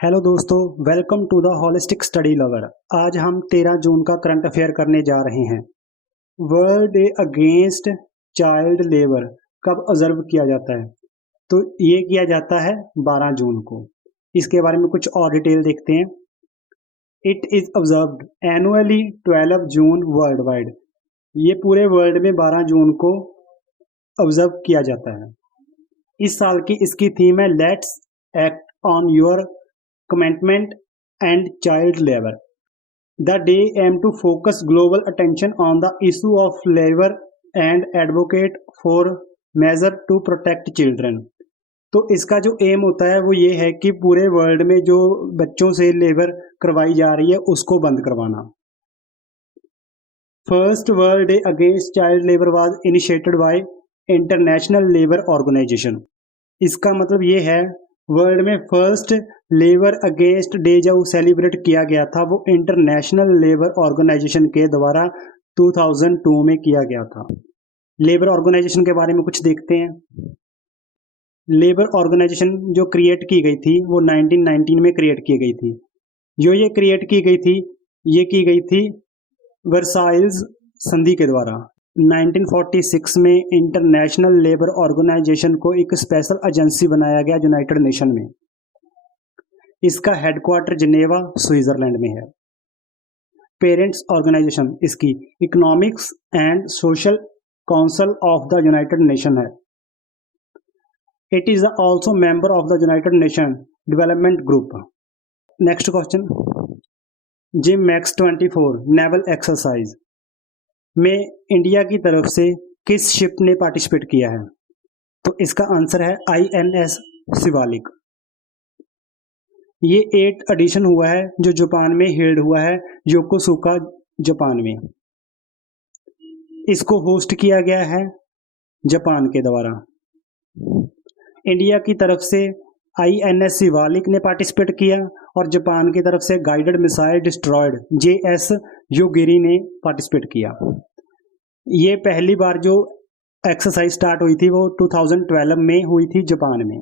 Hello दोस्तों, welcome to the holistic study lover. आज हम 13 जून का करंट अफेयर करने जा रहे हैं। World day against child labour कब ऑब्जर्व किया जाता है? तो ये किया जाता है 12 जून को। इसके बारे में कुछ और डिटेल देखते हैं। It is observed annually 12 June world wide. ये पूरे वर्ल्ड में 12 जून को ऑब्जर्व किया जाता है। इस साल की इसकी थीम है let's act on your commitment and child labour. The day aims to focus global attention on the issue of labor and advocate for measures to protect children। तो इसका जो एम होता है वो ये है कि पूरे वर्ल्ड में जो बच्चों से लेबर करवाई जा रही है उसको बंद करवाना। First world day against child labour was initiated by International Labour Organization. इसका मतलब ये है वर्ल्ड में फर्स्ट लेबर अगेंस्ट डे जो सेलिब्रेट किया गया था वो इंटरनेशनल लेबर ऑर्गेनाइजेशन के द्वारा 2002 में किया गया था। लेबर ऑर्गेनाइजेशन के बारे में कुछ देखते हैं। लेबर ऑर्गेनाइजेशन जो क्रिएट की गई थी वो 1919 में क्रिएट की गई थी। जो ये क्रिएट की गई थी वर्साइल्स संधि के द्वारा। 1946 में इंटरनेशनल लेबर ऑर्गेनाइजेशन को एक स्पेशल एजेंसी बनाया गया यूनाइटेड नेशन में। इसका हेडक्वार्टर जिनेवा स्विट्जरलैंड में है। पेरेंट्स ऑर्गेनाइजेशन इसकी economics and social council of the United Nation है। It is also member of the United Nation development group. Next question, JIMEX 24 naval exercise में India की तरफ से किस शिप ने पार्टिसिपेट किया है? तो इसका आंसर है INS शिवालिक। ये 8 एडिशन हुआ है जो जापान में हेल्ड हुआ है, योकोसुका जापान में। इसको होस्ट किया गया है जापान के द्वारा। इंडिया की तरफ से INS शिवालिक ने पार्टिसिपेट किया और जापान की तरफ से गाइडेड मिसाइल डिस्ट्रॉयड JS योगिरी ने पार्टिसिपेट किया। ये पहली बार जो एक्सरसाइज स्टार्ट हुई थी वो 2012 में हुई थी जापान में।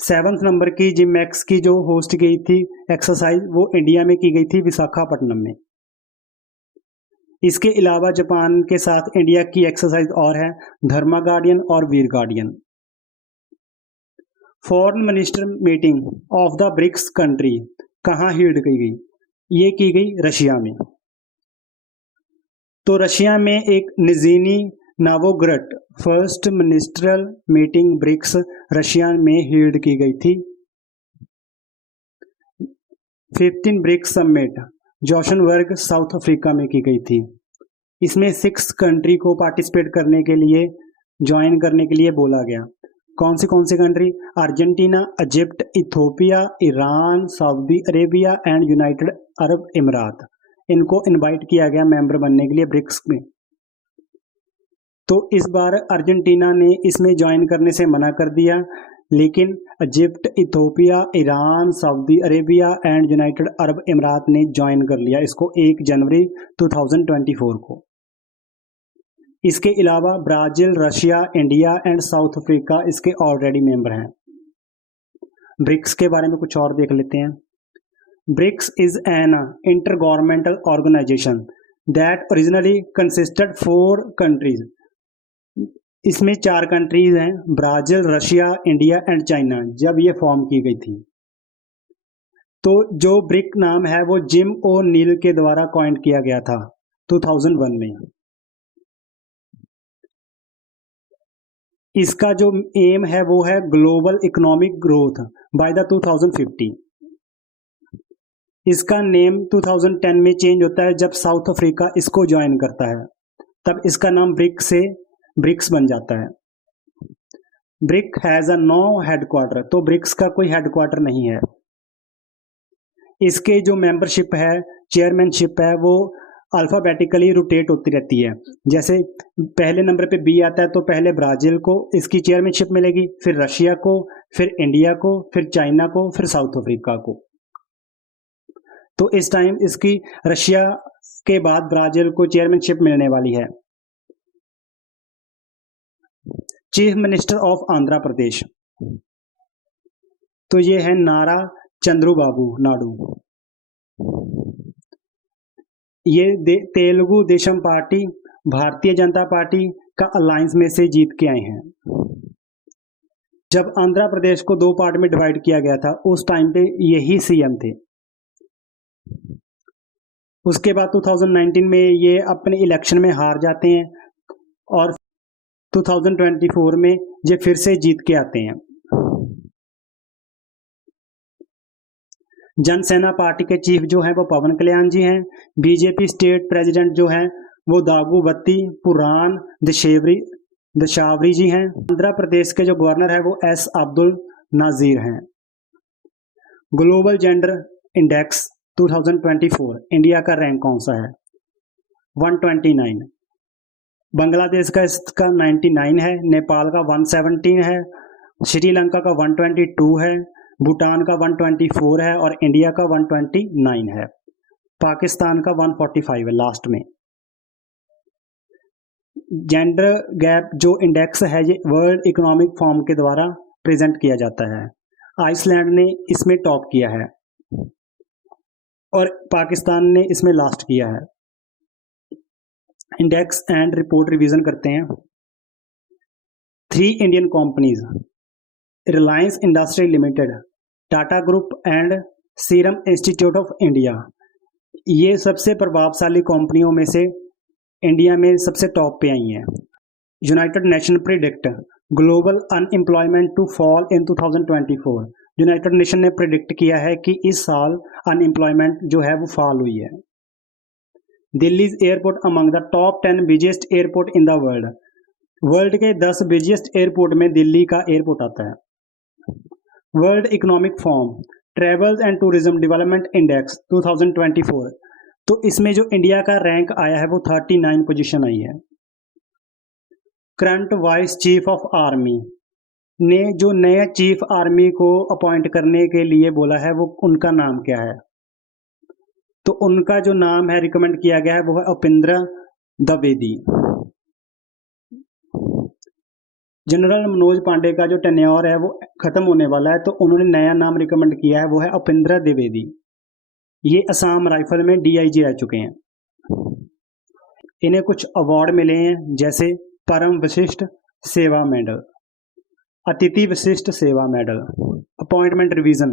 7th नंबर की जिम मैक्स की जो होस्ट की थी एक्सरसाइज वो इंडिया में की गई थी विशाखापट्टनम में। इसके अलावा जापान के साथ इंडिया की एक्सरसाइज और है धर्मा गार्डियन और Veer guardian. Foreign minister meeting of the BRICS country कहाँ हेल्ड की गई? ये की गई रशिया में। तो रशिया में एक Nizhny Novgorod first ministerial meeting BRICS Russia में हेल्ड की गई थी। 15 BRICS summit Johannesburg South Africa में की गई थी। इसमें 6 कंट्री को पार्टिसिपेट करने के लिए ज्वाइन करने के लिए बोला गया। कौन सी country? Argentina, Egypt, Ethiopia, Iran, Saudi Arabia and United Arab Emirates. इनको इनवाइट किया गया मेंबर बनने के लिए ब्रिक्स में। तो इस बार अर्जेंटीना ने इसमें ज्वाइन करने से मना कर दिया, लेकिन Egypt, Ethiopia, Iran, Saudi Arabia and United Arab Emirates ने ज्वाइन कर लिया इसको 1 जनवरी 2024 को। इसके अलावा Brazil, Russia, India and South Africa इसके ऑलरेडी मेंबर हैं। ब्रिक्स के बारे में कुछ और देख लेते हैं। BRICS is an intergovernmental organization that originally consisted 4 countries. इसमें 4 कंट्रीज हैं, Brazil, Russia, India and China, जब ये फॉर्म की गई थी। तो जो ब्रिक नाम है वो जिम ओ नील के द्वारा कॉइन किया गया था 2001 में। इसका जो एम है वो है global economic growth by the 2050। इसका नेम 2010 में चेंज होता है जब साउथ अफ्रीका इसको ज्वाइन करता है, तब इसका नाम ब्रिक से ब्रिक्स बन जाता है। BRIC has a no headquarter, तो ब्रिक्स का कोई हेडक्वार्टर नहीं है। इसके जो मेंबरशिप है, चेयरमैनशिप है, वो अल्फाबेटिकली रोटेट होती रहती है। जैसे पहले नंबर पे बी आता है तो पहले ब्राजील को इसकी चेयरमैनशिप मिलेगी, फिर रशिया को, फिर इंडिया को, फिर चाइना को, फिर साउथ अफ्रीका को। तो इस टाइम इसकी रशिया के बाद ब्राजील को चेयरमैनशिप मिलने वाली है। Chief minister of Andhra Pradesh तो ये है नारा चंद्रबाबू नायडू। ये तेलुगु देशम पार्टी भारतीय जनता पार्टी का अलायंस में से जीत के आए हैं। जब आंध्र प्रदेश को 2 पार्ट में डिवाइड किया गया था उस टाइम पे यही सीएम थे। उसके बाद 2019 में ये अपने इलेक्शन में हार जाते हैं और 2024 में ये फिर से जीत के आते हैं। जनसेना पार्टी के चीफ जो हैं वो पवन कल्याण जी हैं। बीजेपी स्टेट प्रेसिडेंट जो हैं वो दागुबत्ती पुराण दशावरी जी हैं। आंध्र प्रदेश के जो गवर्नर है वो एस अब्दुल नाजीर हैं। ग्लोबल जेंडर इंडेक्स 2024 इंडिया का रैंक कौन सा है? 129। बांग्लादेश का इसका 99 है, नेपाल का 117 है, श्रीलंका का 122 है, भूटान का 124 है और इंडिया का 129 है। पाकिस्तान का 145 है लास्ट में। जेंडर गैप जो इंडेक्स है ये वर्ल्ड इकोनॉमिक फोरम के द्वारा प्रेजेंट किया जाता है। आइसलैंड ने इसमें टॉप किया है और पाकिस्तान ने इसमें लास्ट किया है। इंडेक्स एंड रिपोर्ट रिवीजन करते हैं। 3 Indian companies Reliance industry limited, Tata group and serum institute of India, ये सबसे प्रभावशाली कंपनियों में से इंडिया में सबसे टॉप पे आई हैं। United Nation predict global unemployment to fall in 2024। United Nation ने प्रिडिक्ट किया है कि इस साल अनएम्प्लॉयमेंट जो है वो फॉल हुई है। Delhi airport among the top 10 busiest airport in the world. World के 10 बिजिएस्ट एयरपोर्ट में दिल्ली का एयरपोर्ट आता है। World economic forum travels and tourism development index 2024, तो इसमें जो इंडिया का रैंक आया है वो 39 पोजीशन आई है। Current vice chief of army ने जो नया चीफ आर्मी को अपॉइंट करने के लिए बोला है वो उनका नाम क्या है? तो उनका जो नाम है रिकमेंड किया गया है वो है उपेंद्र द्विवेदी। जनरल मनोज पांडे का जो टेन्योर है वो खत्म होने वाला है तो उन्होंने नया नाम रिकमेंड किया है वो है उपेंद्र द्विवेदी। ये असम राइफल में डीआईजी रह चुके हैं। इन्हें कुछ अवार्ड मिले हैं जैसे परम विशिष्ट सेवा मेडल, अतिथि विशिष्ट सेवा medal, appointment revision,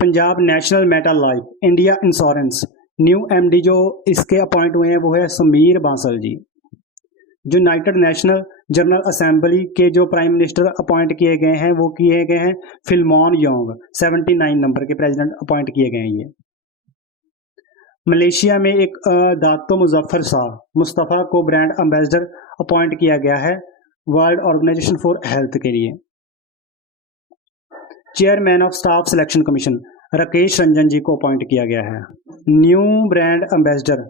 Punjab national metal life, India insurance. New MD जो इसके अपॉइंट हुए हैं वो है सुमीर बांसल जी। जो यूनाइटेड नेशनल जनरल असेंबली के जो प्राइम मिनिस्टर अपॉइंट किए गए हैं वो किए गए हैं फिल्मोन योंग, 79 नंबर के प्रेसिडेंट अपॉइंट किए गए हैं ये। मलेशिया में एक दातो मुजफ्फर शाह मुस्तफ़ा को ब्रांड एम्बेसडर अपॉइंट किया गया है वर्ल्ड ऑर्गेनाइजेशन फॉर हेल्थ के लिए। Chairman of staff selection commission Rakesh Ranjan ji को अपॉइंट किया गया है। New brand ambassador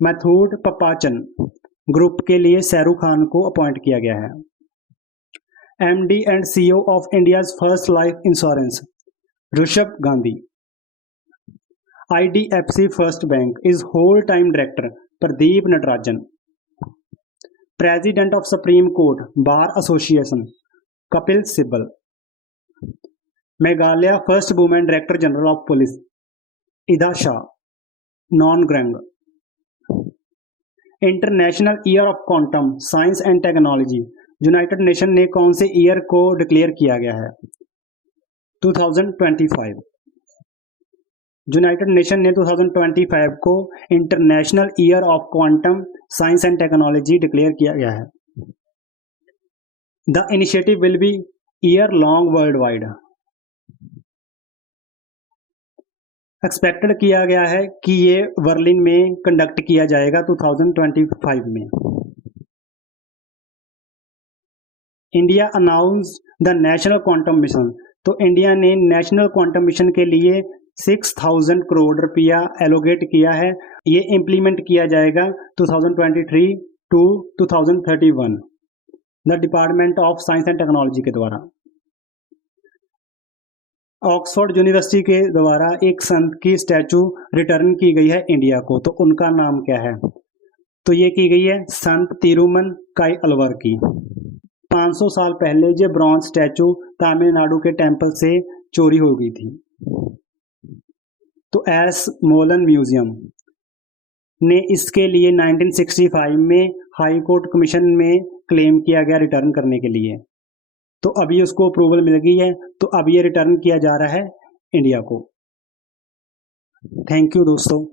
Muthoot Pappachan group के लिए शाहरुख खान को अपॉइंट किया गया है। MD and CEO of India's first life insurance Rishabh Gandhi. IDFC first bank is whole time director Pradeep Natarajan. President of supreme court bar association Kapil Sibal. Meghalaya first women director general of police Idashisha non ग्रैंग। International year of quantum science and technology United Nation ने कौन से year को declare किया गया है? 2025। United Nation ने 2025 को international year of quantum science and technology declare किया गया है। The initiative will be year long world wide. Expected किया गया है कि ये बर्लिन में कंडक्ट किया जाएगा 2025 में। India announce the national quantum mission, तो इंडिया ने नेशनल क्वांटम मिशन के लिए 6000 करोड़ रुपया एलोकेट किया है। ये इम्प्लीमेंट किया जाएगा 2023 to 2031 the Department of Science and Technology के द्वारा। ऑक्सफोर्ड यूनिवर्सिटी के द्वारा एक संत की स्टैचू रिटर्न की गई है इंडिया को, तो उनका नाम क्या है? तो ये की गई है संत तिरुमन काई अलवर की। 500 साल पहले ये ब्रॉन्ज स्टैचू तमिलनाडु के टेम्पल से चोरी हो गई थी। तो एस मोलन म्यूजियम ने इसके लिए 1965 में हाई कोर्ट कमीशन में क्लेम किया गया रिटर्न करने के लिए। तो अभी उसको अप्रूवल मिल गई है, तो अब ये रिटर्न किया जा रहा है इंडिया को। थैंक यू दोस्तों।